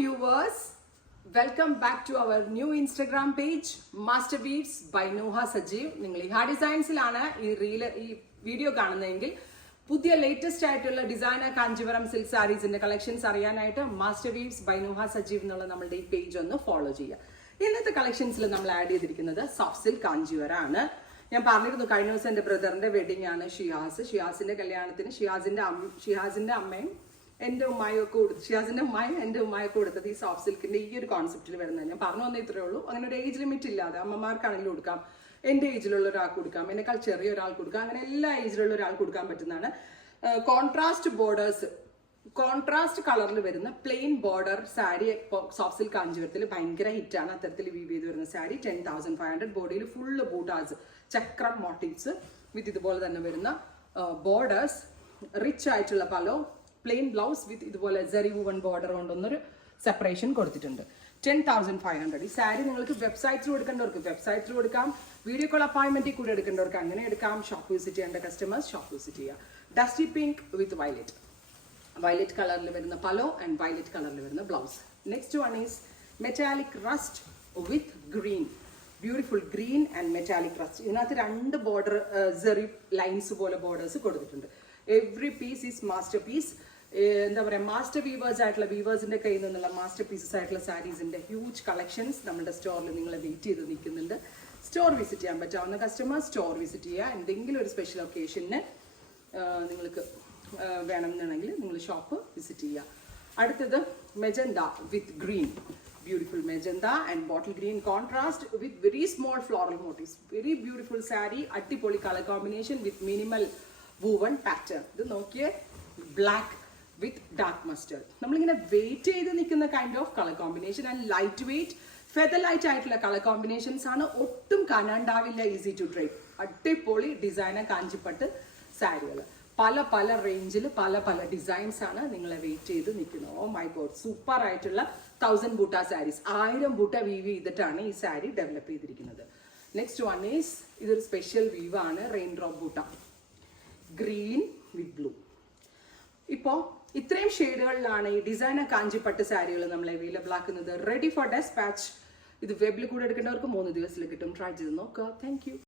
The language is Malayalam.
viewers, welcome back to our new Instagram page Master Weaves by Nuha Sajeev. നിങ്ങൾ ഹാ ഡിസൈൻസിലാണ് ഈ വീഡിയോ കാണുന്നതെങ്കിൽ പുതിയ ലേറ്റസ്റ്റ് ആയിട്ടുള്ള ഡിസൈനർ കാഞ്ചീപുരം സിൽക്ക് സാരീസിന്റെ കളക്ഷൻസ് അറിയാനായിട്ട് master weaves by Nuha Sajeev എന്നുള്ള നമ്മുടെ ഈ പേജ് ഒന്ന് ഫോളോ ചെയ്യുക. ഇന്നത്തെ കളക്ഷൻസിൽ നമ്മൾ ആഡ് ചെയ്തിരിക്കുന്നത് സോഫ്റ്റ് സിൽക്ക് കാഞ്ചീപുരം ആണ്. ഞാൻ പറഞ്ഞിരുന്നു കഴിഞ്ഞ ദിവസം എൻ്റെ ബ്രദറിന്റെ വെഡിങ് ആണ് ഷിയാസിന്റെ കല്യാണത്തിന് ഷിയാസിന്റെ അമ്മയും എൻ്റെ ഉമ്മായൊക്കെ കൊടുത്തു, ഷിയാസിന്റെ ഉമ്മായും എൻ്റെ ഉമ്മായൊക്കെ കൊടുത്തത് ഈ സോഫ്റ്റ് സിൽക്കിന്റെ ഈ ഒരു കോൺസെപ്റ്റിൽ വരുന്നത്. ഞാൻ പറഞ്ഞു വന്നേ ഇത്രയേ ഉള്ളൂ. അങ്ങനെ ഒരു ഏജ് ലിമിറ്റ് ഇല്ലാതെ അമ്മമാർക്കാണെങ്കിലും കൊടുക്കാം, എൻ്റെ ഏജിലുള്ള ഒരാൾക്ക് കൊടുക്കാം, എന്നെക്കാൾ ചെറിയ ഒരാൾക്ക് കൊടുക്കാം, അങ്ങനെ എല്ലാ ഏജിലുള്ള ഒരാൾക്ക് കൊടുക്കാൻ പറ്റുന്നതാണ്. കോൺട്രാസ്റ്റ് ബോർഡേഴ്സ്, കോൺട്രാസ്റ്റ് കളറിൽ വരുന്ന plain border sari soft silk കാഞ്ചീപുരത്തിൽ ഭയങ്കര ഹിറ്റാണ്. അത്തരത്തിൽ വീവ് ചെയ്ത് വരുന്ന സാരി 10,500. ബോഡിയിൽ ഫുള്ള് ബൂട്ടാസ്, ചക്രം മോട്ടീവ്സ് വിത്ത് ഇതുപോലെ തന്നെ വരുന്ന ബോർഡേഴ്സ്, റിച്ച് ആയിട്ടുള്ള പലോ, പ്ലെയിൻ ബ്ലൗസ് വിത്ത് ഇതുപോലെ ജെറി വൂവൺ ബോർഡർ കൊണ്ടൊന്നൊരു സെപ്പറേഷൻ കൊടുത്തിട്ടുണ്ട്. 10,500. ഈ സാരി നിങ്ങൾക്ക് വെബ്സൈറ്റിൽ കൊടുക്കേണ്ടവർക്ക് വെബ്സൈറ്റിൽ കൊടുക്കാം, വീഡിയോ കോൾ അപ്പോയിൻമെന്റിൽ കൂടെ എടുക്കേണ്ടവർക്ക് അങ്ങനെ എടുക്കാം. ഷോപ്പ് വിസിറ്റ് ചെയ്യേണ്ട കസ്റ്റമേഴ്സ് ഷോപ്പ് വിസിറ്റ് ചെയ്യുക. ഡസ്റ്റി പിങ്ക് വിത്ത് വയലറ്റ് കളറിൽ വരുന്ന പലോ ആൻഡ് വയലറ്റ് കളറിൽ വരുന്ന blouse. Next one is metallic rust with green. Beautiful green and metallic rust. ഇതിനകത്ത് രണ്ട് ബോർഡർ ജെറി ലൈൻസ് പോലെ ബോർഡേഴ്സ് കൊടുത്തിട്ടുണ്ട്. Every piece is masterpiece. എന്താ പറയുക, മാസ്റ്റർ വീവേഴ്സ് ആയിട്ടുള്ള വീവേഴ്സിന്റെ കയ്യിൽ നിന്നുള്ള മാസ്റ്റർ പീസസ് ആയിട്ടുള്ള സാരീസിന്റെ ഹ്യൂജ് കളക്ഷൻസ് നമ്മുടെ സ്റ്റോറിൽ നിങ്ങൾ വെയിറ്റ് ചെയ്ത് നിൽക്കുന്നുണ്ട്. സ്റ്റോർ വിസിറ്റ് ചെയ്യാൻ പറ്റാവുന്ന കസ്റ്റമേഴ്സ് സ്റ്റോർ വിസിറ്റ് ചെയ്യുക. എന്തെങ്കിലും ഒരു സ്പെഷ്യൽ ഒക്കേഷന് നിങ്ങൾക്ക് വേണമെന്നുണ്ടെങ്കിൽ നിങ്ങൾ ഷോപ്പ് വിസിറ്റ് ചെയ്യുക. അടുത്തത് magenta with green. Beautiful magenta and bottle green contrast with very small floral motifs. Very beautiful sari, അടിപൊളി colour combination with minimal woven pattern. ഇത് നോക്കിയേ, ബ്ലാക്ക് വിത്ത് ഡാർക്ക് മസ്റ്റേർഡ്. നമ്മളിങ്ങനെ വെയിറ്റ് ചെയ്ത് നിൽക്കുന്ന kind of colour combination and light weight feather light ആയിട്ടുള്ള കളർ കോമ്പിനേഷൻസ് ആണ്. ഒട്ടും കനണ്ടാവില്ല, ഈസി ടു ഡ്രൈവ്. അടിപൊളി ഡിസൈനർ കാഞ്ചിപ്പട്ട് സാരികൾ പല റേഞ്ചിൽ പല ഡിസൈൻസ് ആണ് നിങ്ങളെ വെയിറ്റ് ചെയ്ത് നിൽക്കുന്നത്. ഓ മൈ ഗോഡ്, സൂപ്പർ ആയിട്ടുള്ള 1000 ബൂട്ട സാരീസ്. 1000 ബൂട്ട വീവ് ചെയ്തിട്ടാണ് ഈ സാരി ഡെവലപ്പ് ചെയ്തിരിക്കുന്നത്. നെക്സ്റ്റ് വൺ ഈസ്, ഇതൊരു സ്പെഷ്യൽ വീവ് ആണ്, റെയിൻ ഡ്രോപ്പ് ബൂട്ട, ഗ്രീൻ വിത്ത് ബ്ലൂ. ഇപ്പോൾ ഇത്രയും ഷെയ്ഡുകളിലാണ് ഈ ഡിസൈനർ കാഞ്ചിപ്പട്ട് സാരികൾ നമ്മൾ അവൈലബിൾ ആക്കുന്നത്. Ready for dispatch. ഇത് വെബിൽ കൂടെ എടുക്കേണ്ടവർക്ക് 3 ദിവസത്തിൽ കിട്ടും. ട്രൈ ചെയ്ത് നോക്കുക. Thank you.